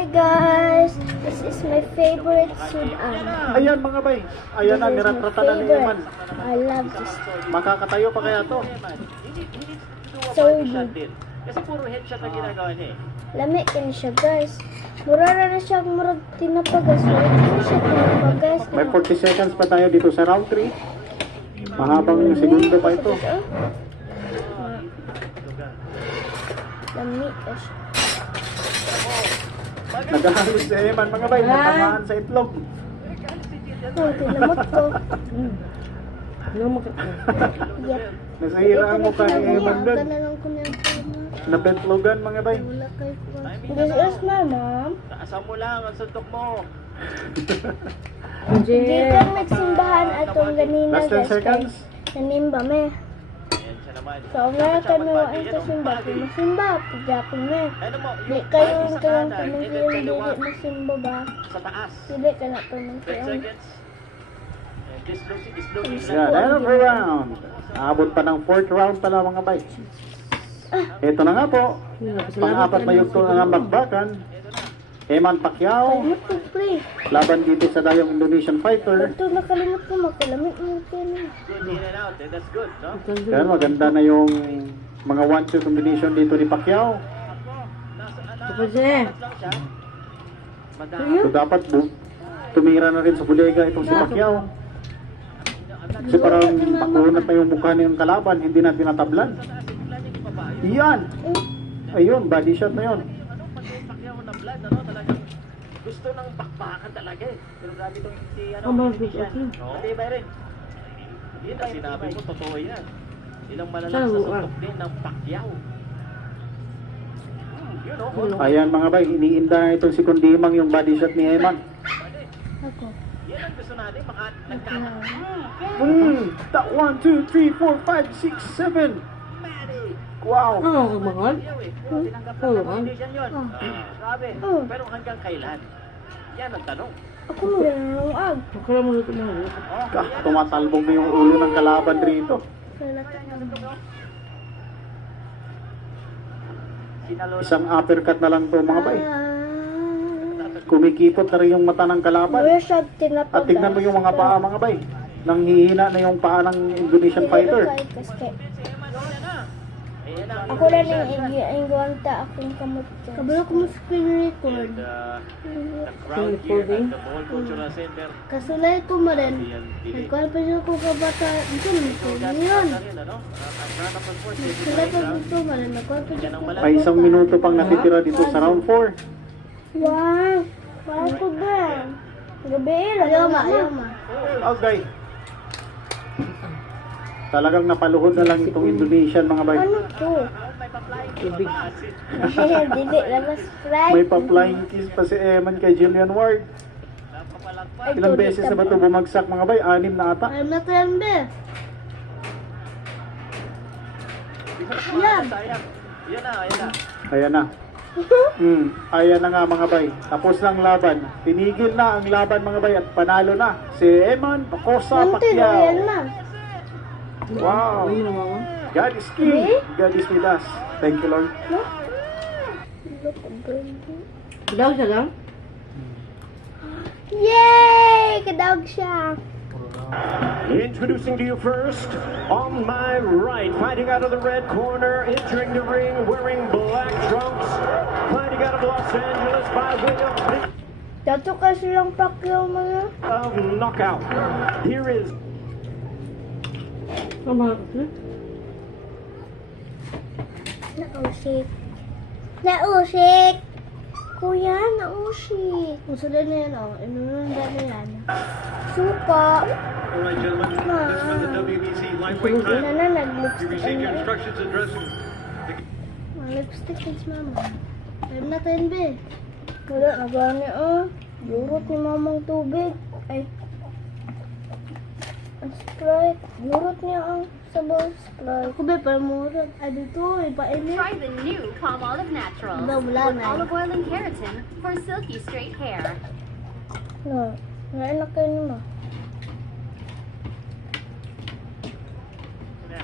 Hi guys, this is my favorite sudan. Ayan mga bay. Ayan na, niratrata na ni Eman. I love this. Makakatayo pa kaya to? So good. Kasi puro headshot ang ginagawa niya eh. Lami ka na siya guys. Murara na siya murag tinapagas. Wala na siya tinapagas. May 40 seconds pa tayo dito sa round 3. Mahabang segundo pa ito. Lami ka siya. Naghahalos si Eman mga bay. Natamaan sa itlog. Oh, tinamot ko. Yep. Nasahiraan mo ka ni Eman doon. Ganun ko na yung Nabentlogan mga bay. wala kayo. This is my mom. Taasan mo lang ang suntok mo. Dito nagsimbahan atong ganina Last 10 seconds. Nanimba me. Ayan siya naman. So, nga tanong ang kasimba. Masimba, pagdapin me. Ano mo? Di kayo ang sa kayong kanan, pamilya and then yung dili kaliwa. masimba ba? Sa taas. Dili ka na 10 pamilya. seconds. And this looking Yan, another round. Abot pa ng 4th round pala mga bay. Ito na nga po. Pang-apat na yugto na nga magbakan. Eman Pacquiao. Kalimut ko play. Laban dito sa dayong Indonesian fighter. Ito nakalimut ko makalamit mo ito na. good in and out. That's good, no? Yan, maganda na yung mga 1-2 combination dito ni Pacquiao. Tapos lang siya. So dapat tumira na rin sa bodega itong si Pacquiao. Kasi parang makunat na yung mukha niyang kalaban, hindi na tinatablan. Yan! Ayun, body shot na yun. Anong pagpapakyaw ng blood, ano? Talagang gusto ng bakbakan talaga eh. Pero grabe itong si, ano, Indonesian. Hindi ba rin? Yun ang sinabi mo, totoo yan. Ilang malalang sa suntok din ng Pacquiao. Yun o. Ayan mga bay, iniinda na itong si Kundimang yung body shot ni Eman. Ako. Yan ang gusto natin, nagkakaroon. That 1, 2, 3, 4, 5, 6, 7. Wow! Tinanggap lang ng condition yun. Grabe. Pero hanggang kailan? Yan ang tanong. Ako mo ganun ang ag. Tumatalbog na yung ulo ng kalaban rito. Isang uppercut na lang to mga bay. Kumikipot na rin yung mata ng kalaban. Wala siya tinapagas. At tignan mo yung mga paa mga bay. Nanghihina na yung paa ng Indonesian fighter. Ako na yung ingwanta akong kamot ko. Kabalo ko mo screen record. The crowd here at the Bohol Cultural Center. Kasulay ko mo rin. Nagkuhan pa siya ko kabata. Ito naman ko. Ngayon. Kasulay pa gusto mo rin. Nagkuhan pa siya ko. May isang minuto pang natitira dito sa round 4. Wow. Wow ko ba? Gabi lang. Ayaw ma. Okay. Talagang napaluhod na lang itong Indonesian mga bay. Ano to? Dili labas fry. May pa-flying kiss pa si Eman kay Jillian Ward. Ilang beses na ba ito bumagsak mga bay? 6 na ata. I'm not yan be. Yan. Yan na, yan na. Ayan na. Ayan na nga mga bay. Tapos na ang laban. Tinigil na ang laban mga bay at panalo na si Eman Pacosa Yan Pacquiao. na. Wow. God is king. God is with us. Thank you Lord. Daw siya lang? Yay! Kadawag siya. Introducing to you first, on my right, fighting out of the red corner, entering the ring, wearing black trunks, fighting out of Los Angeles by way of Dato ka silang Pacquiao mga. knockout. Here is Nausik. Nausik! Kuya, nausik. Usulan na yan, oh. Inununda na yan. Suka. All right, gentlemen, this is the WBC lightweight Wala title. na, You nag-lipstick. received your instructions in dressing. Lipstick is mama. Alam natin, be. Wala, nagani, oh. Yurot ni mamang tubig. Ay. Ang Sprite. Yurot niya ang sabaw Sprite. Ako, be, palamurot. Ay, dito, ipainit. Try the new Palmolive Naturals No, wala with na. olive oil and keratin for silky straight hair. No. Nainak kayo nima.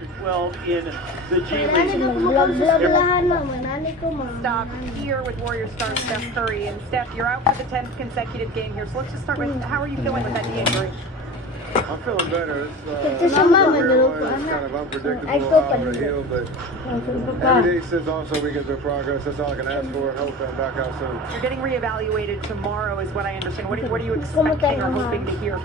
after 12 in the G Manani League. ko mag-vlog-vlog-lahan mo. Manani ko mo. Stop here with Warrior star Steph Curry. And Steph, you're out for the 10th consecutive game here. So let's just start with how are you feeling with that knee injury? I'm feeling better. Ito sa mama, dalo ko It's anak. kind of unpredictable Ay, ko how pa to dito. heal, but every day since also we get good progress. That's all I can ask for. And hopefully I'm back out soon. You're getting reevaluated tomorrow, is what I understand. What are you expecting or hoping to hear?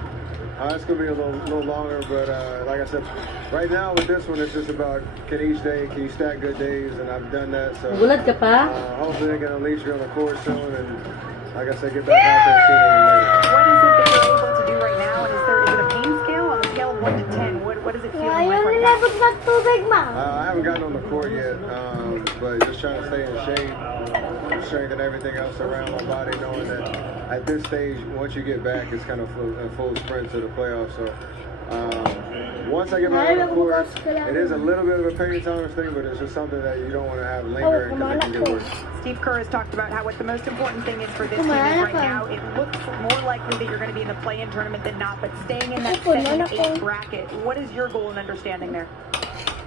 It's going to be a little longer, but like I said, right now with this one, it's just about can you stack good days, and I've done that. So Gulat ka pa? hopefully they can unleash me on the court soon, and like I said, get back out there sooner than later. What is it that you're able to do right now? And is it a pain scale on a scale of 1 to 10? What is it feeling like Ayaw right nila now? ba't tubig, ma? I haven't gotten on the court yet, but just trying to stay in shape, strengthen everything else around my body, knowing that at this stage, once you get back, it's kind of a full sprint to the playoffs. So once I get back on the court, it is a little bit of a pain tolerance thing, but it's just something that you don't want to have lingering because it can get worse. Steve Kerr has talked about how what the most important thing is for this team is right now. It looks more likely that you're going to be in the play-in tournament than not, but staying in that 7-8 bracket. What is your goal and understanding there?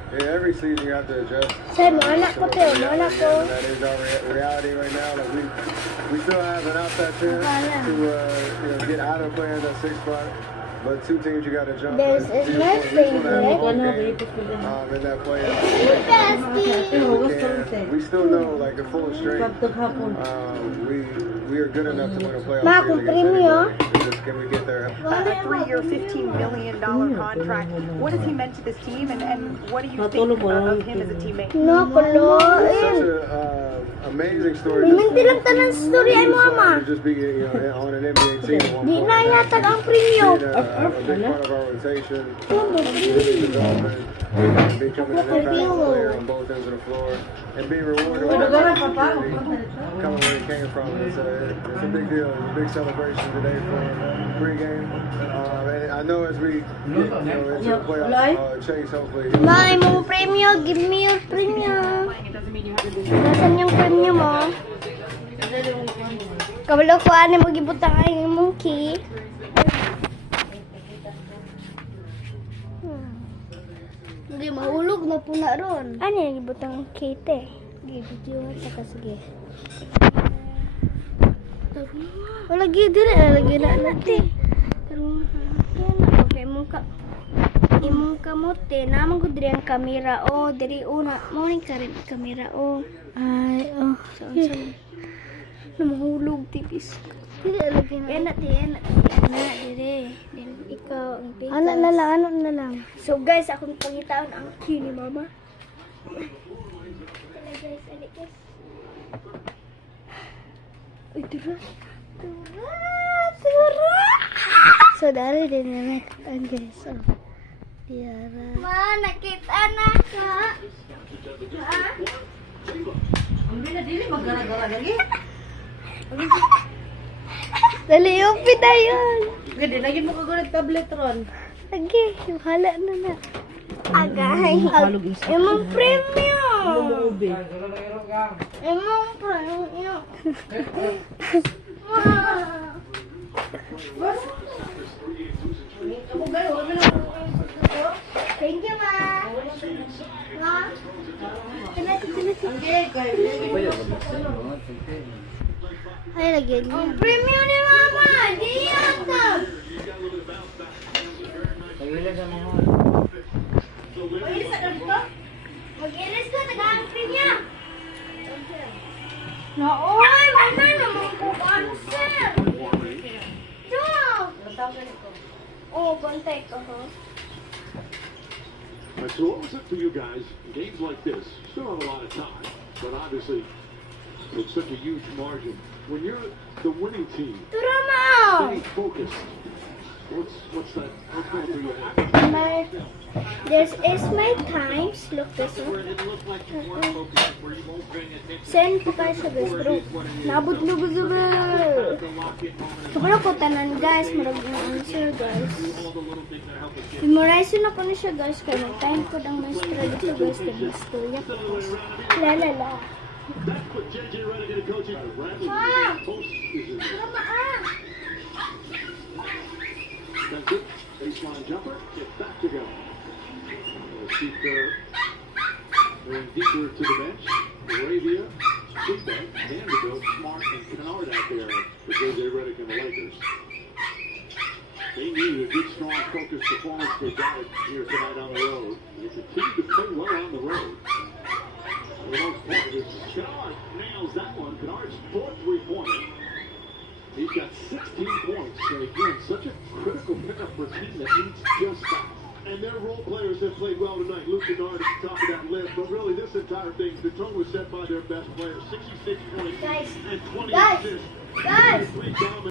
Yeah, every season you have to adjust. Say, mo anak ko, Teo, mo anak ko. That is our reality right now. Like we still have an outside chance to get out of playing that 6th spot. But 2 teams you got to jump. There's But is you my just wanna have a home favorite. game, in that playoff. We still know like the full strength. We are good enough to win a playoff Ma, series kung against premio. anybody. Just can we get there? A 3-year, $15 million contract. What has he meant to this team, and what do you think of him as a teammate? No, Such kuloin. an amazing story. Minti lang tanan sa story ay mama. Just be on an NBA team at one Di point. na yatag ang premium. Being a big part of our rotation, really development, becoming an impact player on both ends of the floor, and being rewarded with coming where he came from. It's a big deal. It's a big celebration today for pregame. And I know as we get into the playoff chase, hopefully. Ma, imong premium. Give me your premium. Nasaan yung premium mo? Kabalo ko, ano mo gibutang ay imong key. Hindi, mahulog na po na ron. Ano yung gibutang ang key, te? Gibidyo, saka sige. Wala gidira, lagi na natin. Tarong na, okay, imong kamote, naman ko diri ang kamera, oh, diri una, morning ka rin kamera, oh. Ay, oh. Saan, namahulog, tipis. Dili, lagi na. Enak, diri. Ikaw, ang pikas. Ano na lang. So guys, akong pangitaon ang key ni mama. Guys. Uy, tura. So, dari din na nakita, guys. Oh. Tiara. Ma, nakita na ka. Ha? Hindi na dili magara-gara lagi. Dali, upi tayo. Gede lagi mo kagulat tablet ron. Lagi, hala na. Agay. Emang premium. Lumubi. Emang premium. Thank you, ma. Ma. Ay, lagyan niya. Ang premium ni mama. Di yata. Mag-ilis ka dito? Mag-ilis ka, tagaan premium. Naoy, mama naman ko cancer. Oh, bantay ko, ha? So what was it for you guys? Games like this, still have a lot of time, but obviously it's such a huge margin. When you're the winning team, Tura mo! staying focused. What's that? What's going through your head? This is my times. Look this one. Send ko kayo sa guys, bro. Nabot-lubos ba? Sobra ko tanan, guys. Marag na answer, guys. Memorize na ko na siya, guys. Kaya mag-time ko ng maestro dito, guys. Kaya mastorya ko, guys. La. That's what JJ Redick and coach Ma! Post is in. Tama, That's it. Baseline jumper. Get back to go. keep going deeper to the bench. Arabia, Super, Vanderbilt, Smart, and Kennard out there for J.J. Redick and the Lakers. They need a good, strong, focused performance. They got it here tonight on the road. They continue to play well on the road. For the most part, Kennard nails that one. Kennard's fourth three-pointer. He's got 16 points. And again, such a critical pickup for a team that needs just that. And their role players have played well tonight. Luke Kennard at the top of that list. But really, this entire thing, the tone was set by their best players. 66 points and 20 assists. Guys! Three dominant